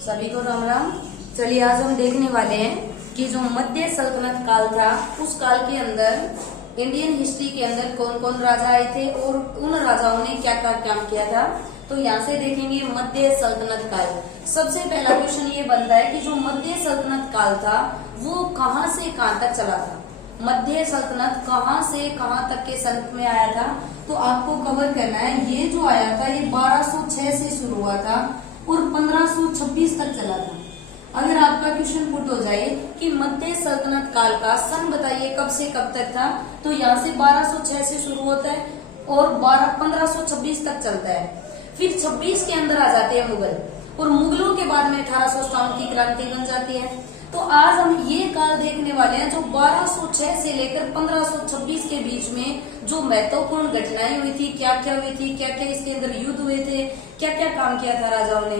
सभी को राम राम। चलिए आज हम देखने वाले हैं कि जो मध्य सल्तनत काल था उस काल के अंदर इंडियन हिस्ट्री के अंदर कौन कौन राजा आए थे और उन राजाओं ने क्या क्या काम किया था। तो यहाँ से देखेंगे मध्य सल्तनत काल। सबसे पहला क्वेश्चन ये बनता है कि जो मध्य सल्तनत काल था वो कहाँ से कहाँ तक चला था। मध्य सल्तनत कहाँ से कहाँ तक के सन में आया था, तो आपको कवर करना है। ये जो आया था ये 1206 से शुरू हुआ था और 1526 तक चला था। अगर आपका क्वेश्चन पुट हो जाए कि मध्य सल्तनत काल का सन बताइए कब से कब तक था, तो यहाँ से 1206 से शुरू होता है और 1526 तक चलता है। फिर 26 के अंदर आ जाते हैं मुगल और मुगलों के बाद में 1857 की क्रांति बन जाती है। तो आज हम ये काल देखने वाले हैं जो 1206 से लेकर 1526 के बीच में जो महत्वपूर्ण घटनाएं हुई थी, क्या क्या हुई थी, क्या क्या इसके अंदर युद्ध हुए थे, क्या क्या काम किया था राजाओं ने।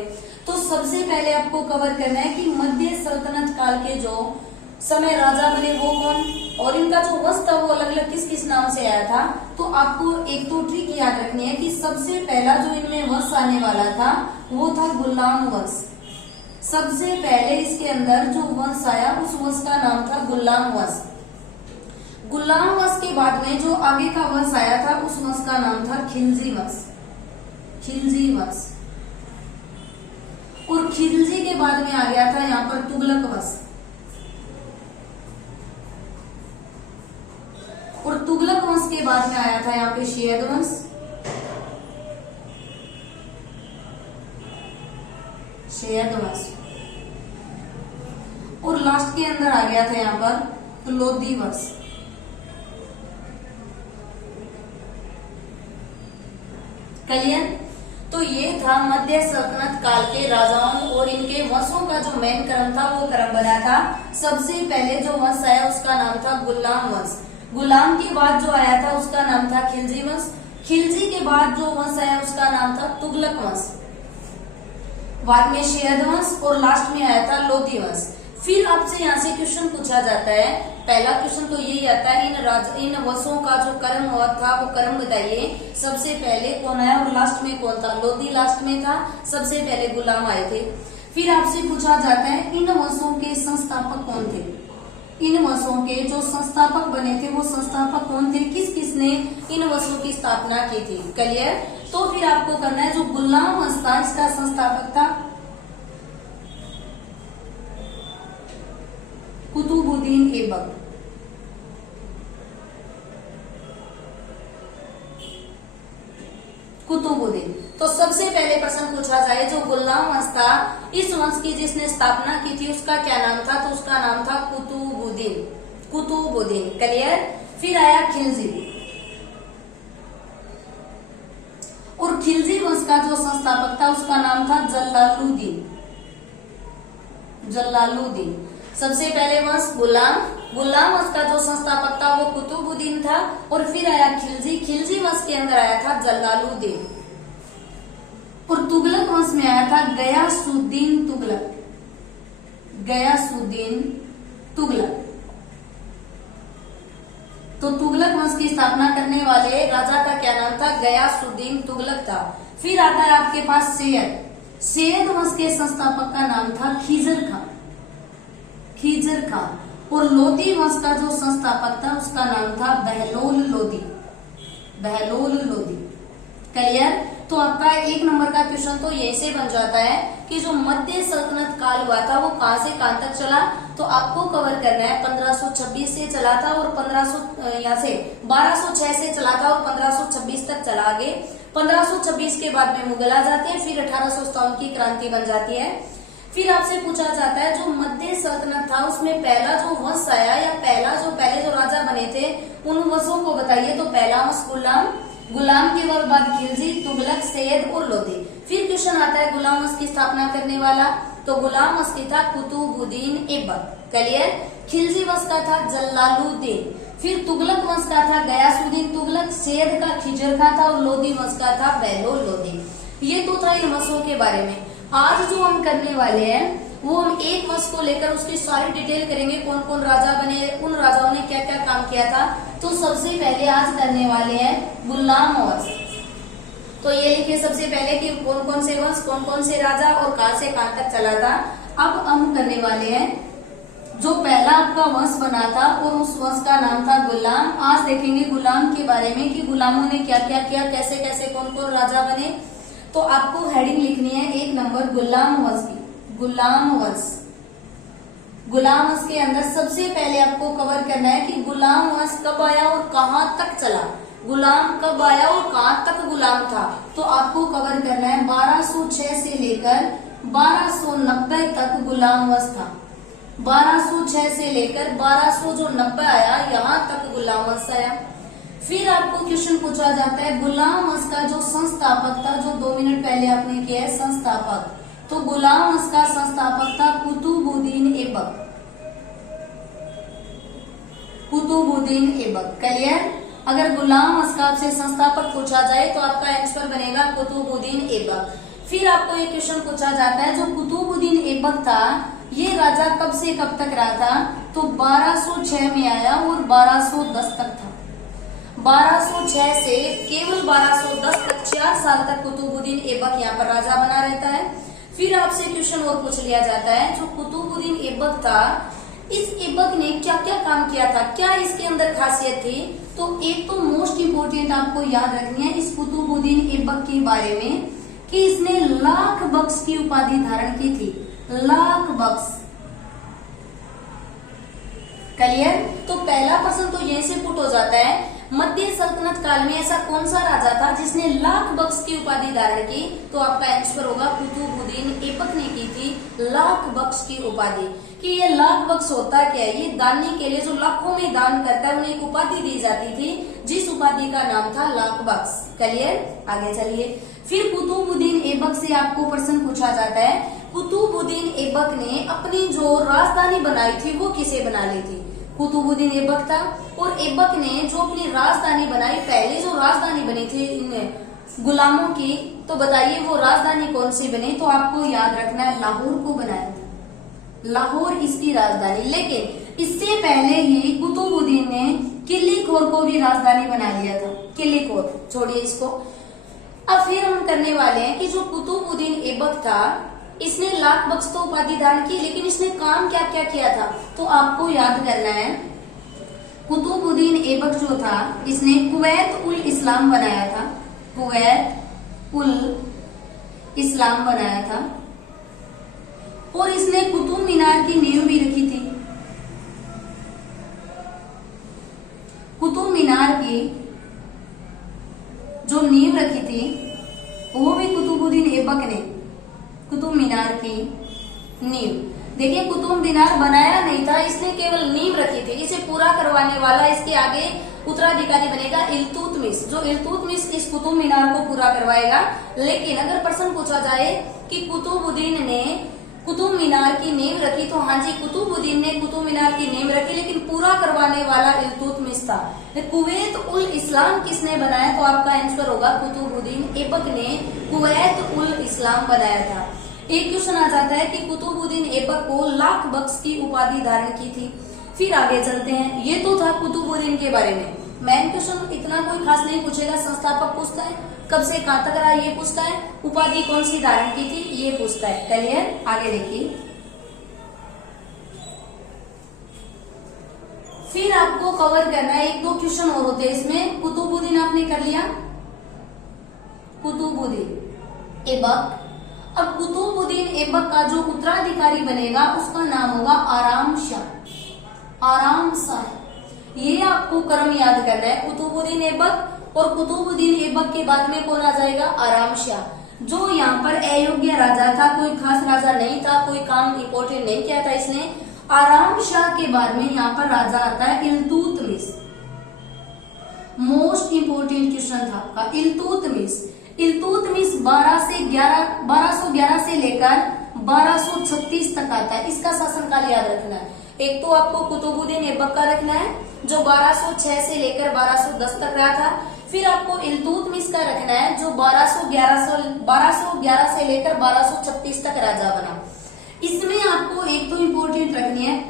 तो सबसे पहले आपको कवर करना है कि मध्य सल्तनत काल के जो समय राजा बने वो कौन और इनका जो वंश था वो अलग अलग किस किस नाम से आया था। तो आपको एक तो ट्रिक याद रखनी है कि सबसे पहला जो इनमें वंश आने वाला था वो था गुलाम वंश। सबसे पहले इसके अंदर जो वंश आया उस वंश का नाम था गुलाम वंश। गुलाम वंश के बाद में जो आगे का वंश आया था उस वंश का नाम था खिलजी वंश। खिलजी वंश और खिलजी के बाद में आ गया था यहाँ पर तुगलक वंश और तुगलक वंश के बाद में आया था यहाँ पे शैयद वंश। शैयद वंश और लास्ट के अंदर आ गया था यहाँ पर लोधी वंश। क्लियर। तो ये था मध्य सल्तनत काल के राजाओं और इनके वंशों का जो मेन क्रम था वो क्रम बना था। सबसे पहले जो वंश आया उसका नाम था गुलाम वंश। गुलाम के बाद जो आया था उसका नाम था खिलजी वंश। खिलजी के बाद जो वंश आया उसका नाम था तुगलक वंश। बाद में शैयद वंश और लास्ट में आया था लोधी वंश। फिर आपसे यहाँ से क्वेश्चन पूछा जाता है। पहला क्वेश्चन तो यही आता है इन वंशों का जो कर्म हुआ था वो कर्म बताइए। सबसे पहले कौन आया और लास्ट में कौन था। लोधी लास्ट में था, सबसे पहले गुलाम आए थे। फिर आपसे पूछा जाता है इन वंशों के संस्थापक कौन थे। इन वंशों के जो संस्थापक बने थे वो संस्थापक कौन थे, किस किसने इन वंशों की स्थापना की थी। क्लियर। तो फिर आपको करना है जो गुलाम वंश था इसका संस्थापक था कुतुबुद्दीन ऐबक। कुतुबुद्दीन। तो सबसे पहले प्रश्न पूछा जाए जो गुलाम वंश था इस वंश की जिसने स्थापना की थी उसका क्या नाम था, तो उसका नाम था कुतुबुद्दीन। कुतुबुद्दीन। क्लियर। फिर आया खिलजी और खिलजी वंश का जो संस्थापक था उसका नाम था जलालुद्दीन। जलालुद्दीन। सबसे पहले वंश गुलाम वंश का जो संस्थापक था वो कुतुबुद्दीन था और फिर आया खिलजी। खिलजी वंश के अंदर आया था जलालुद्दीन और तुगलक वंश में आया था गयासुद्दीन तुगलक। गयासुद्दीन तुगलक। तो तुगलक वंश की स्थापना करने वाले राजा का क्या नाम था, गयासुद्दीन तुगलक था। फिर आता है आपके पास सैयद। सैयद वंश के संस्थापक का नाम था खिजर खान। खिजर खान। और लोधी वंश का जो संस्थापक था उसका नाम था बहलोल लोधी। बहलोल लोधी। क्लियर। तो आपका एक नंबर का क्वेश्चन तो ये से बन जाता है कि जो मध्य सल्तनत काल हुआ था वो कहां से कहां तक चला। तो आपको कवर करना है 1526 से चला था और 1206 से चला था और 1526 तक चला। आगे 1526 के बाद में मुगल आ जाते हैं, फिर 1857 की क्रांति बन जाती है। फिर आपसे पूछा जाता है जो मध्य सल्तनत था उसमें पहला जो वंश आया या पहले जो राजा बने थे उन वंशों को बताइए। तो पहला वंश गुलाम के बाद खिलजी, तुगलक, सैयद और लोधी। फिर क्वेश्चन आता है गुलाम वंश की स्थापना करने वाला, तो गुलाम वंश की था कुतुबुद्दीन ऐबक। क्लियर। खिलजी वंश का था जलालुद्दीन। फिर तुगलक वंश का था गयासुद्दीन तुगलक। सैयद का खिजर खान था और लोधी वंश का था बहलोल लोधी। ये तो था इन वंशों के बारे में। आज जो हम करने वाले हैं वो हम एक वंश को लेकर उसकी सारी डिटेल करेंगे, कौन कौन राजा बने, उन राजाओं ने क्या क्या काम किया था। तो सबसे पहले आज करने वाले हैं गुलाम वंश। तो ये लिखिए सबसे पहले कि कौन कौन से वंश, कौन कौन से राजा और कहां से कहां तक चला था। अब हम करने वाले हैं जो पहला आपका वंश बना था और उस वंश का नाम था गुलाम। आज देखेंगे गुलाम के बारे में कि गुलामों ने क्या क्या किया, कैसे कैसे कौन कौन राजा बने। तो आपको हेडिंग लिखनी है 1 नंबर गुलाम वंश की। गुलाम वंश, गुलाम वंश के अंदर सबसे पहले आपको कवर करना है कि गुलाम वंश कब आया और कहां तक चला। गुलाम कब आया और कहां तक गुलाम था, तो आपको कवर करना है 1206 से लेकर 1290 तक गुलाम वंश था। 1206 से लेकर 1290 आया, यहाँ तक गुलाम वंश आया। फिर आपको क्वेश्चन पूछा जाता है गुलाम वंश का जो संस्थापक था, जो 2 मिनट पहले आपने किया है संस्थापक, तो गुलाम वंश का संस्थापक था कुतुबुद्दीन ऐबक। कुतुबुद्दीन ऐबक, क्लियर। अगर गुलाम वंश का आपसे संस्थापक पूछा जाए तो आपका आंसर बनेगा कुतुबुद्दीन ऐबक। फिर आपको एक क्वेश्चन पूछा जाता है जो कुतुबुद्दीन ऐबक था, ये राजा कब से कब तक रहा था, तो 1206 में आया और 1210 तक था। 1206 से केवल 1210 तक, 4 साल तक कुतुबुद्दीन ऐबक यहाँ पर राजा बना रहता है। फिर आपसे क्वेश्चन और पूछ लिया जाता है जो कुतुबुद्दीन ऐबक था, इस ऐबक ने क्या क्या काम किया था, क्या इसके अंदर खासियत थी। तो एक तो मोस्ट इम्पोर्टेंट आपको याद रखनी है इस कुतुबुद्दीन ऐबक के बारे में कि इसने लाख बख्श की उपाधि धारण की थी। लाख बख्श, क्लियर। तो पहला प्रश्न तो यहीं से पुट हो जाता है, मध्य सल्तनत काल में ऐसा कौन सा राजा था जिसने लाख बख्श की उपाधि धारण की, तो आपका आंसर होगा कुतुबुद्दीन ऐबक ने की थी लाख बख्श की उपाधि। कि ये लाख बख्श होता क्या है, ये दानी के लिए जो लाखों में दान करता है उन्हें एक उपाधि दी जाती थी, जिस उपाधि का नाम था लाख बख्श, क्लियर। आगे चलिए। फिर कुतुबुद्दीन ऐबक से आपको प्रश्न पूछा जाता है, कुतुबुद्दीन ऐबक ने अपनी जो राजधानी बनाई थी वो किसे बना ली थी। कुतुबुद्दीन ऐबक था और ऐबक ने जो अपनी राजधानी बनाई, पहली जो राजधानी बनी थी इन गुलामों की, तो बताइए वो राजधानी कौन सी बनी। तो आपको याद रखना है लाहौर को बनाया था, लाहौर इसकी राजधानी। लेकिन इससे पहले ही कुतुबुद्दीन ने किल्लीखोर को भी राजधानी बना लिया था। किल्लीखोर छोड़िए इसको। अब फिर हम करने वाले हैं कि जो कुतुबुद्दीन ऐबक था, इसने लाख बख्श तो उपाधि धारण की, लेकिन इसने काम क्या क्या किया था, तो आपको याद करना है कुतुबुद्दीन ऐबक जो था इसने कुवैत उल इस्लाम बनाया था। कुवैत उल इस्लाम बनाया था और इसने कुतुब मीनार की नींव भी रखी थी। कुतुब मीनार की जो नींव रखी थी वो भी कुतुबुद्दीन ऐबक ने, कुतुब मीनार की नींव। देखिए कुतुब मीनार बनाया नहीं था, इसने केवल नींव रखी थी। इसे पूरा करवाने वाला इसके आगे उत्तराधिकारी बनेगा इल्तुतमिश, जो इल्तुतमिश इस कुतुब मीनार को पूरा करवाएगा। लेकिन अगर प्रश्न पूछा जाए कि कुतुबुद्दीन ने कुतुब मीनार की नींव रखी, तो हाँ जी कुतुबुद्दीन ने कुतुब मीनार की नींव रखी, लेकिन पूरा करवाने वाला इल्तुतमिश था। कुवैत उल इस्लाम किसने बनाया, तो आपका आंसर होगा कुतुबुद्दीन ऐबक ने कुवैत उल इस्लाम बनाया था। एक क्वेश्चन आ जाता है कि कुतुबुद्दीन ऐबक को लाख बख्श की उपाधि धारण की थी। फिर आगे चलते हैं। ये तो था कुतुबुद्दीन के बारे में। मेन क्वेश्चन इतना कोई खास नहीं पूछेगा, संस्थापक पूछता है, कब से कहां तक रहा ये पूछता है, उपाधि कौन सी धारण की थी ये पूछता है, क्लियर। आगे देखिए। फिर आपको कवर करना है 1-2 क्वेश्चन और होते हैं इसमें। कुतुबुद्दीन आपने कर लिया, कुतुबुद्दीन ऐबक। अब कुतुबुद्दीन ऐबक का जो उत्तराधिकारी बनेगा उसका नाम होगा आराम शाह। आराम शाह, ये आपको क्रम याद करना है। कुतुबुद्दीन ऐबक और कुतुबुद्दीन ऐबक के बाद में कौन आ जाएगा, आराम शाह, जो यहाँ पर अयोग्य राजा था, कोई खास राजा नहीं था, कोई काम इम्पोर्टेंट नहीं किया था इसने। आराम शाह के बाद में यहाँ पर राजा आता है इल्तुतमिश। मोस्ट इम्पोर्टेंट क्वेश्चन था आपका इल्तुतमिश। इल्तुतमिश 1211 से लेकर 1236 तक आता है। इसका शासनकाल याद रखना है। एक तो आपको कुतुबुद्दीन ऐबक का रखना है जो 1206 से लेकर 1210 तक रहा था। फिर आपको इल्तुतमिश का रखना है जो 1211 से लेकर 1236 तक राजा बना। इसमें आपको एक तो इम्पोर्टेंट रखनी है,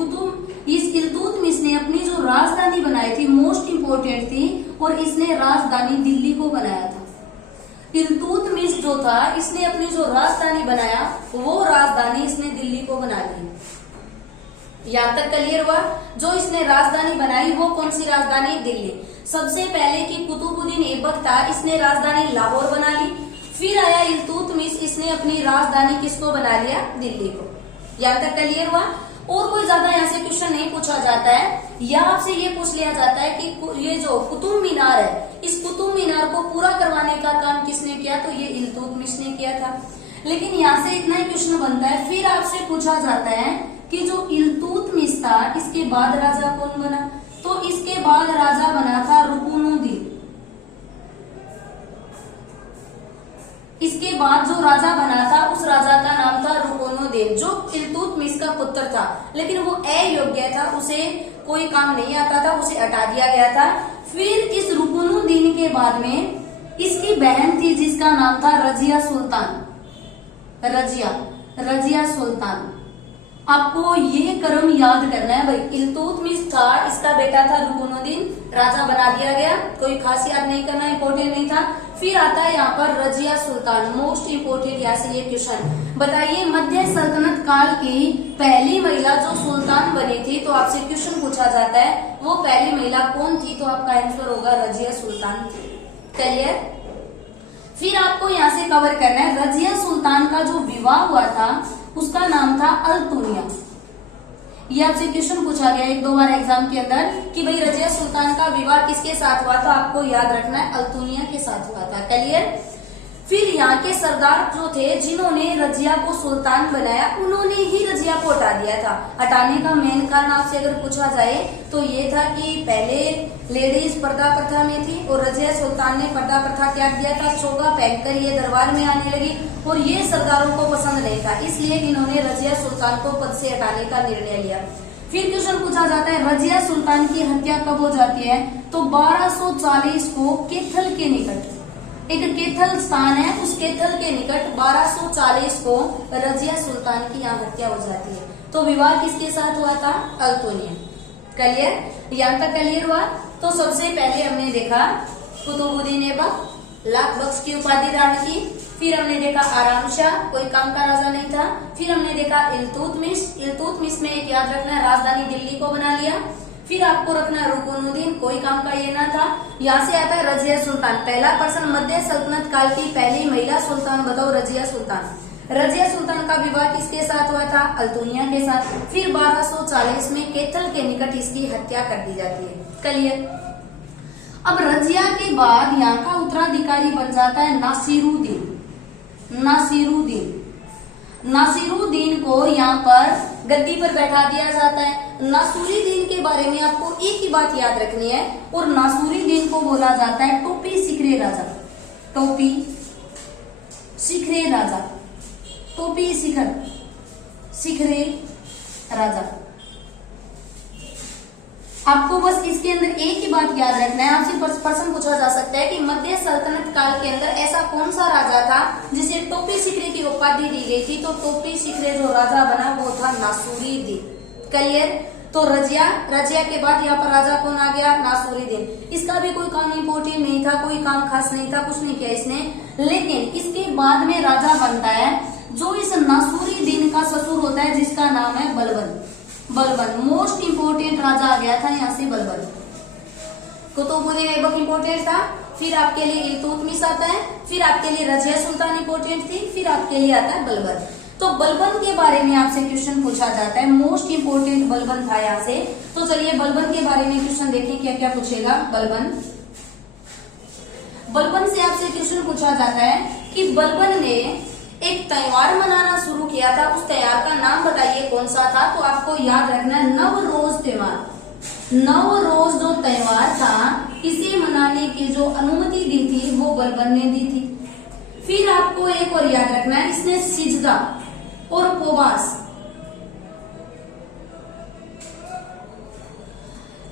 इस इल्तुतमिश ने अपनी जो राजधानी बनाई थी मोस्ट इम्पोर्टेंट थी, और इसने राजधानी दिल्ली को बनाया था। इल्तुतमिश जो था इसने अपनी जो राजधानी बनाया वो राजधानी इसने दिल्ली को बना ली। यहां तक क्लियर हुआ? जो इसने राजधानी बनाई वो कौन सी राजधानी? दिल्ली। सबसे पहले की कुतुबुद्दीन ऐबक था, इसने राजधानी लाहौर बना ली। फिर आया इल्तुतमिश, इसने अपनी राजधानी किसको बना लिया? दिल्ली को। यहां तक क्लियर हुआ? और कोई ज्यादा यहाँ से क्वेश्चन नहीं पूछा जाता है, या आपसे ये पूछ लिया जाता है कि ये जो कुतुब मीनार है, इस कुतुब मीनार को पूरा करवाने का काम किसने किया? तो ये इल्तुतमिश ने किया था। लेकिन यहाँ से इतना ही क्वेश्चन बनता है, फिर आपसे पूछा जाता है कि जो इल्तुतमिश था इसके बाद राजा कौन बना? तो इसके बाद राजा बना था रुकुनुद्दीन। इसके बाद जो राजा बना था उस राजा का नाम था रुकुनुद्दीन, जो इल्तुतमिश का पुत्र था, लेकिन वो अयोग्य था, उसे कोई काम नहीं आता था, उसे हटा दिया गया था। फिर इस रुकुनुद्दीन के बाद में इसकी बहन थी जिसका नाम था रजिया सुल्तान। रजिया सुल्तान। आपको ये क्रम याद करना है भाई। इल्तुतमिश था, इसका बेटा था रुकुनुद्दीन, राजा बना दिया गया, कोई खास याद नहीं करना, इंपॉर्टेंट नहीं था। फिर आता है यहाँ पर रजिया सुल्तान, मोस्ट इम्पोर्टेंट यहाँ से ये क्वेश्चन। बताइए मध्य सल्तनत काल की पहली महिला जो सुल्तान बनी थी, तो आपसे क्वेश्चन पूछा जाता है वो पहली महिला कौन थी? तो आपका आंसर होगा रजिया सुल्तान। क्लियर? फिर आपको यहाँ से कवर करना है रजिया सुल्तान का जो विवाह हुआ था उसका नाम था अल्तुनिया। ये आपसे क्वेश्चन पूछा गया एक दो बार एग्जाम के अंदर कि भाई रजिया सुल्तान का विवाह किसके साथ हुआ? तो आपको याद रखना है अल्तुनिया के साथ हुआ था। क्लियर? फिर यहाँ के सरदार जो थे जिन्होंने रजिया को सुल्तान बनाया, उन्होंने ही रजिया को हटा दिया था। हटाने का मेन कारण आपसे अगर पूछा जाए तो ये था कि पहले लेडीज पर्दा प्रथा में थी और रजिया सुल्तान ने पर्दा प्रथा त्याग दिया था, चोगा पहनकर ये दरबार में आने लगी और ये सरदारों को पसंद नहीं था, इसलिए इन्होंने रजिया सुल्तान को पद से हटाने का निर्णय लिया। फिर क्वेश्चन पूछा जाता है रजिया सुल्तान की हत्या कब हो जाती है? तो 1240 को कैथल के निकट, एक कैथल स्थान है, उस कैथल के निकट 1240 को रजिया सुल्तान की यहाँ हत्या हो जाती है। तो विवाह किसके साथ हुआ था? अल्तुनिया। क्लियर? यहाँ तक क्लियर हुआ? तो सबसे पहले हमने देखा कुतुबुद्दीन ऐबक, लाख बख्श की उपाधि धारण की। फिर हमने देखा आराम शाह, कोई काम का राजा नहीं था। फिर हमने देखा इल्तुतमिश में एक याद रखना है राजधानी दिल्ली को बना लिया। फिर आपको रखना है रुकुनुद्दीन, कोई काम का ये ना था। यहाँ से आता है रजिया सुल्तान। पहला प्रश्न, मध्य सल्तनत काल की पहली महिला सुल्तान बताओ? रजिया सुल्तान। रजिया सुल्तान का विवाह किसके साथ हुआ था? अल्तुनिया के साथ। फिर 1240 में कैथल के निकट इसकी हत्या कर दी जाती है। क्लियर? अब रजिया के बाद यहाँ का उत्तराधिकारी बन जाता है नासिरुद्दीन। नासिरुद्दीन को यहाँ पर गद्दी पर बैठा दिया जाता है। नासिरुद्दीन के बारे में आपको एक ही बात याद रखनी है, और नासिरुद्दीन को बोला जाता है टोपी सिखरे राजा। टोपी सिखरे राजा, टोपी सिखरे राजा। आपको बस इसके अंदर एक ही बात याद रखना है। आपसे प्रश्न पूछा जा सकता है कि मध्य सल्तनत काल के अंदर ऐसा कौन सा राजा था जिसे टोपी सिखरे की उपाधि दी गई थी? तो टोपी सिखरे जो राजा बना वो था नासिरुद्दीन। क्लियर? तो रजिया के बाद यहाँ पर राजा कौन आ गया? नासिरुद्दीन। इसका भी कोई काम इम्पोर्टेंट नहीं था, कोई काम खास नहीं था, कुछ नहीं किया इसने। लेकिन इसके बाद में राजा बनता है जो इस नासिरुद्दीन का ससुर होता है, जिसका नाम है बलबन। मोस्ट इम्पोर्टेंट राजा आ गया था यहाँ से बलबन। कुतुबुद्दीन ऐबक इम्पोर्टेंट था, फिर आपके लिए इल्तुतमिश आता है, फिर आपके लिए रजिया सुल्तान इम्पोर्टेंट थी, फिर आपके लिए आता है बलबन। तो बलबन के बारे में आपसे क्वेश्चन पूछा जाता है, मोस्ट इम्पोर्टेंट बलबन था यहाँ से। तो चलिए बलबन के बारे में क्वेश्चन देखें क्या क्या पूछेगा। बलबन से आपसे क्वेश्चन पूछा जाता है कि बलबन ने एक त्योहार मनाना शुरू किया था, उस त्योहार का नाम बताइए कौन सा था? तो आपको याद रखना है नवरोज त्योहार। नवरोज जो त्योहार था इसे मनाने की जो अनुमति दी थी वो बलबन ने दी थी। फिर आपको एक और याद रखना है, इसने सिजदा और पोबास,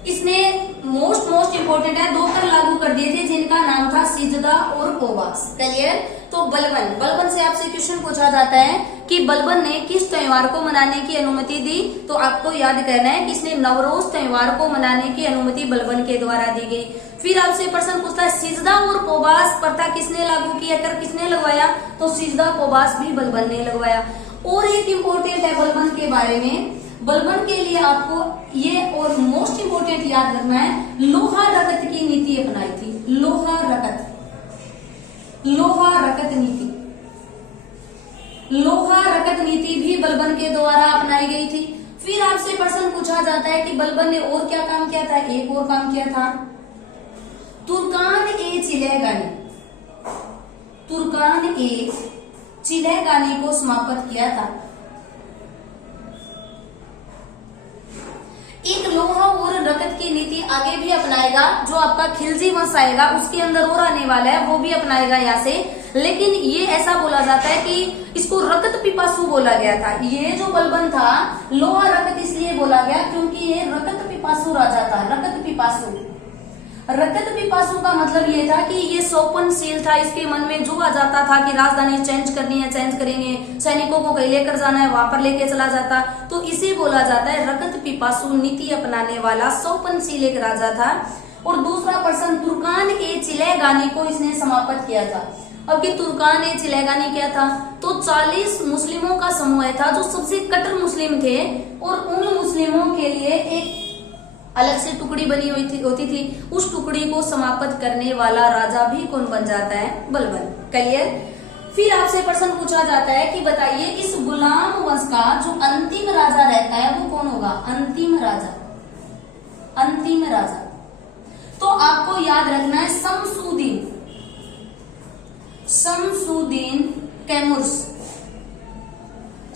इसने मोस्ट इम्पोर्टेंट है, 2 कर लागू कर दिए थे जिनका नाम था सिजदा और पोबास। क्लियर? तो बलबन से आपसे क्वेश्चन पूछा जाता है कि बलबन ने किस त्योहार को मनाने की अनुमति दी, तो आपको याद करना है किसने, नवरोज त्योहार को मनाने की अनुमति बलबन के द्वारा दी गई। फिर आपसे प्रश्न पूछता है सिजदा और कोबास प्रथा किसने लागू किया, कर किसने लगवाया, तो सिजदा कोबास भी बलबन ने लगवाया। और एक इम्पोर्टेंट है बलबन के बारे में, बलबन के लिए आपको ये और मोस्ट इम्पोर्टेंट याद रखना है, लोहा रकत की नीति अपनाई थी। लोहा रकत नीति, लोहा रकत नीति भी बलबन के द्वारा अपनाई गई थी। फिर आपसे प्रश्न पूछा जाता है कि बलबन ने और क्या काम किया था, एक और काम किया था, तुर्कान ए चिलेगानी, तुर्कान ए चिलेगानी को समाप्त किया था। एक लोहा और रकत की नीति आगे भी अपनाएगा, जो आपका खिलजी वंश आएगा उसके अंदर और आने वाला है वो भी अपनाएगा यहाँ से। लेकिन ये ऐसा बोला जाता है कि इसको रकत पिपासु बोला गया था। ये जो बलबन था लोहा रकत इसलिए बोला गया क्योंकि ये रकत पिपासु राजा था। रकत पिपासु, रकत पिपासु का मतलब ये था कि ये सौपनशील था, इसके मन में जो आ जाता था कि राजधानी चेंज करनी है चेंज करेंगे, सैनिकों को कहीं लेकर जाना है वहां पर लेके चला जाता, तो इसे बोला जाता है रकत पिपासु, नीति अपनाने वाला सौपनशील एक राजा था। और दूसरा प्रश्न, तुर्कान ए चिलेगानी को इसने समाप्त किया था। अब कि तुर्कान ए चिलेगानी क्या था, तो 40 मुस्लिमों का समूह था जो सबसे कट्टर मुस्लिम थे, और उन मुस्लिमों के लिए एक अलग से टुकड़ी बनी हुई होती थी, उस टुकड़ी को समाप्त करने वाला राजा भी कौन बन जाता है, बलबन। क्लियर। फिर आपसे प्रश्न पूछा जाता है कि बताइए इस गुलाम वंश का जो अंतिम राजा रहता है वो कौन होगा, अंतिम राजा, अंतिम राजा। तो आपको याद रखना है शमसुद्दीन, शमसुद्दीन कैमुर्स।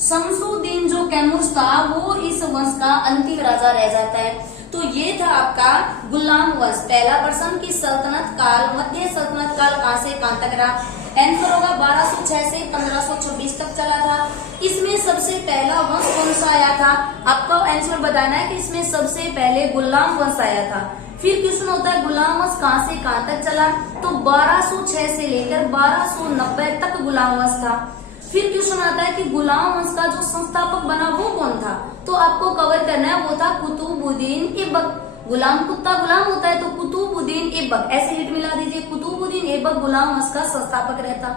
शमसुद्दीन जो कैमुर्स था वो इस वंश का अंतिम राजा रह जाता है। तो ये था आपका गुलाम वंश। पहला प्रश्न की सल्तनत काल, मध्य सल्तनत काल कहां से कहां तक रहा, आंसर होगा 1206 से 1526 तक चला था। इसमें सबसे पहला वंश कौन सा आया था, आपको आंसर बताना है कि इसमें सबसे पहले गुलाम वंश आया था। फिर क्वेश्चन होता है गुलाम वंश कहां से कहां तक चला, तो 1206 से लेकर 1290 तक गुलाम वंश था। फिर क्वेश्चन आता है कि गुलाम वंश का जो संस्थापक बना वो कौन था, तो आपको कवर करना है वो था कुतुबुद्दीन ऐबक। गुलाम कुत्ता गुलाम होता है तो कुतुबुद्दीन ऐबक, ऐसे हिट मिला दीजिए, कुतुबुद्दीन ऐबक गुलाम वंश का संस्थापक रहता।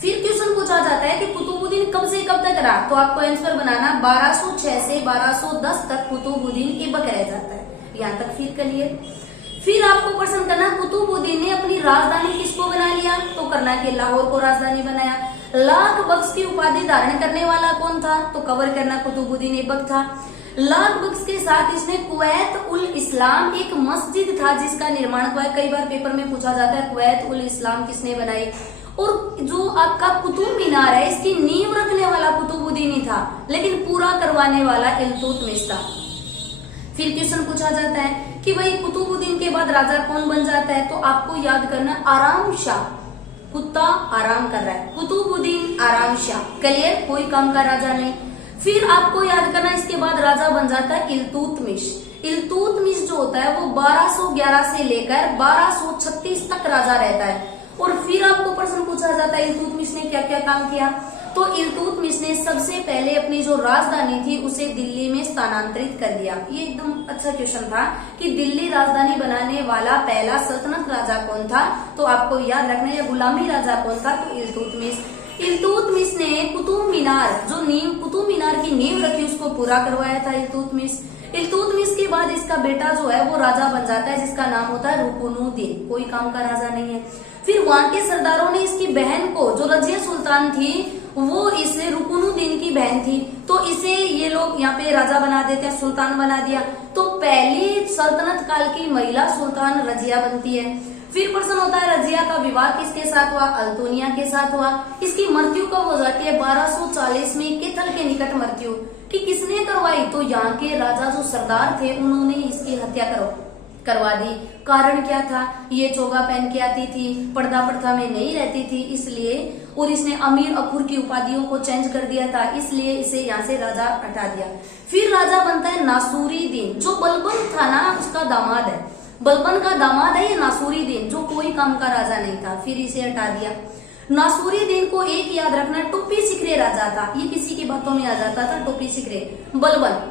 फिर क्वेश्चन पूछा जाता है कि कुतुबुद्दीन कब से कब तक रहा, तो आपको आंसर बनाना 1206 से 1210 तक कुतुबुद्दीन ऐबक रह जाता है। यहाँ तक फिर क्लियर। फिर आपको प्रश्न करना कुतुबुद्दीन ने अपनी राजधानी किसको बना लिया, तो करना कि लाहौर को राजधानी बनाया। लाख बख्श की उपाधि धारण करने वाला कौन था, तो कवर करना कुतुबुद्दीन ऐबक था। लाख बख्श के साथ इसने कुवैत उल इस्लाम एक मस्जिद था जिसका निर्माण हुआ है, कई बार पेपर में पूछा जाता है कुवैत उल इस्लाम किसने बनाई। और जो आपका कुतुब मीनार है इसकी नींव रखने वाला कुतुबुद्दीन ही था, लेकिन पूरा करवाने वाला इल्तुतमिश था। फिर क्वेश्चन पूछा जाता है कि भाई कुतुबुद्दीन के बाद राजा कौन बन जाता है, तो आपको याद करना आराम शाह। कुत्ता आराम कर रहा है, कुतुबुद्दीन आराम शाह। क्लियर, कोई काम का राजा नहीं। फिर आपको याद करना इसके बाद राजा बन जाता है इल्तुतमिश। इल्तुतमिश जो होता है वो 1211 से लेकर 1236 तक राजा रहता है। और फिर आपको प्रश्न पूछा जाता है इल्तुतमिश ने क्या क्या काम किया, तो इल्तुतमिश ने सबसे पहले अपनी जो राजधानी थी उसे दिल्ली में स्थानांतरित कर दिया। ये एकदम अच्छा क्वेश्चन था कि दिल्ली राजधानी बनाने वाला पहला सल्तनत राजा कौन था, तो आपको याद रखना है गुलामी राजा कौन था, तो इल्तुतमिश। इल्तुतमिश ने कुतुब मीनार जो नींव, कुतुब मीनार की नींव रखी उसको पूरा करवाया था इल्तुतमिश। इल्तुतमिश के बाद इसका बेटा जो है वो राजा बन जाता है जिसका नाम होता है रुकनुद्दीन, कोई काम का राजा नहीं है। फिर वहां के सरदारों ने इसकी बहन को, जो रजिया सुल्तान थी वो इसे रुकनुद्दीन की बहन थी, तो इसे ये लोग यहाँ पे राजा बना देते हैं, सुल्तान बना दिया। तो पहली सल्तनत काल की महिला सुल्तान रजिया बनती है। फिर प्रश्न होता है रजिया का विवाह किसके साथ हुआ, अल्तुनिया के साथ हुआ। इसकी मृत्यु कब हो जाती है, 1240 में केथल के निकट मृत्यु। कि किसने करवाई, तो यहाँ के राजा जो सरदार थे उन्होंने इसकी हत्या करवा दी। कारण क्या था, ये चोगा पहन के आती थी, पर्दा प्रथा में नहीं रहती थी इसलिए, और इसने अमीर अकबर की उपाधियों को चेंज कर दिया था, इसलिए इसे यहाँ से राजा हटा दिया। फिर राजा बनता है नासुरुद्दीन, जो बलबन था ना उसका दामाद है, बलबन का दामाद है ये नासुरुद्दीन, जो कोई काम का राजा नहीं था, फिर इसे हटा दिया। नासूरुद्दीन को एक याद रखना, टोपी सिकरे राजा था, ये किसी की बातों में आ जाता था, टोपी सिकरे। बलबन,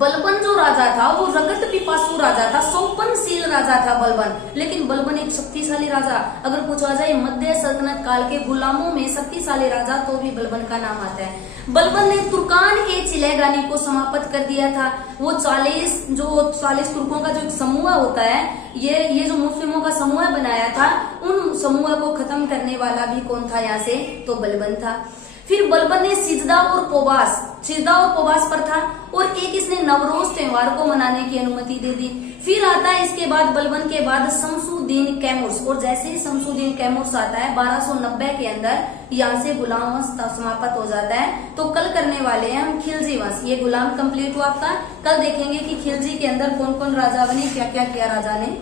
बलबन जो राजा था वो रगत पिपासु राजा था, सौपनशील राजा था बलबन। लेकिन बलबन एक शक्तिशाली राजा, अगर पूछा जाए मध्य सल्तनत काल के गुलामों में शक्तिशाली राजा तो भी बलबन का नाम आता है। बलबन ने तुर्कान ए चिलेगानी को समाप्त कर दिया था। वो 40 तुर्कों का जो एक समूह होता है, ये जो मुस्लिमों का समूह बनाया था, उन समूह को खत्म करने वाला भी कौन था यहाँ से, तो बलबन था। फिर बलबन ने सिजदा और पोबास पर था, और एक इसने नवरोज त्योहार को मनाने की अनुमति दे दी। फिर आता है इसके बाद बलबन के बाद शमसुद्दीन कैमुर्स, और जैसे ही शमसुद्दीन कैमुर्स आता है 1290 के अंदर यहाँ से गुलाम वंश समाप्त हो जाता है। तो कल करने वाले हैं हम खिलजी वंश। ये गुलाम कंप्लीट हुआ आपका, कल देखेंगे कि खिलजी के अंदर कौन कौन राजा बने, क्या क्या किया राजा ने।